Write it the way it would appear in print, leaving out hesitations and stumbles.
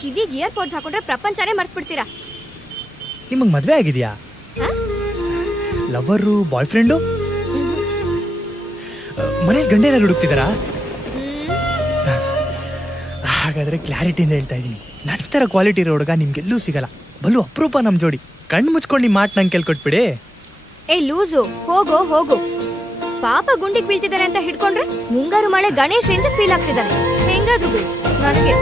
ಕಿವಿಗೆ ಇಯರ್ಪೋರ್ಟ್ಸ್ ಹಾಕೊಂಡ್ರೆ ಪ್ರಪಂಚನೇ ಮರ್ತ್ಬಿಡ್ತೀರಾ. ನಿಮಗೆ ಮದುವೆ ಆಗಿದೆಯಾ? ಲವರು, ಬಾಯ್ ಫ್ರೆಂಡು? ಮನೇಲಿ ಗಂಡೇನಾರು ಹುಡುಕ್ತಿದ್ದಾರಾ? ಹಾಗಾದ್ರೆ ಕ್ಲಾರಿಟಿಯಿಂದ ಹೇಳ್ತಾ ಇದ್ದೀನಿ, ನಂತರ ಕ್ವಾಲಿಟಿ ಇರೋ ಹುಡುಗ ನಿಮ್ಗೆಲ್ಲೂ ಸಿಗಲ್ಲ. ಬಲು ಅಪರೂಪ ನಮ್ಮ ಜೋಡಿ. ಕಣ್ಣು ಮುಚ್ಕೊಂಡು ನಿಮ್ಮ ಮಾತು ನಂಗೆ ಕೇಳ್ಕೊಟ್ಬಿಡಿ. ಏ ಲೂಸು, ಹೋಗೋ ಹೋಗು. ಪಾಪ ಗುಂಡಿಗೆ ಬೀಳ್ತಿದ್ದಾರೆ ಅಂತ ಹಿಡ್ಕೊಂಡ್ರೆ ಮುಂಗಾರು ಮಳೆ ಗಣೇಶ್ ರೇಂಜ್ ಫೀಲ್ ಆಗ್ತಿದ್ದಾರೆ. ಹೆಂಗಾದ್ರು ಬಿಡು ನನಗೆ.